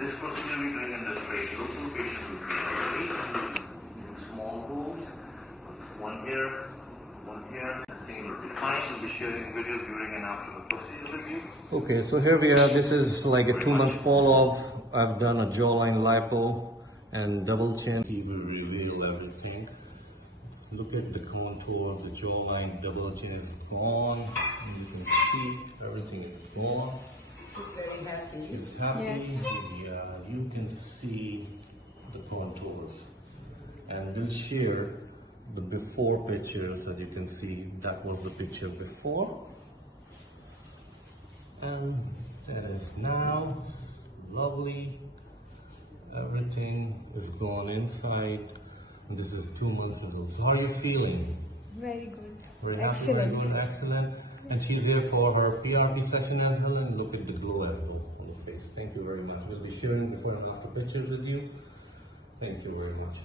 this procedure we're doing in this way. Local patient will be very small holes, one here. I think it will be fine. We'll be sharing video during and after the procedure with you. Okay, so here we are. This is like a 2-month follow-up. I've done a jawline lipo and double chin. See, will reveal everything. Look at the contour of the jawline, double chin is gone. And you can see everything is gone. She's very happy. It's happy. Yes. Yeah, you can see the contours. And we'll share the before pictures. As you can see, that was the picture before. And that is now. Lovely. Everything is gone inside. And this is 2 months ago. So how are you feeling? Very good. Very happy, Excellent. very good, excellent. And she's here for her PRP section as well, and look at the glow as well on the face. Thank you very much. We'll be sharing before and after pictures with you. Thank you very much.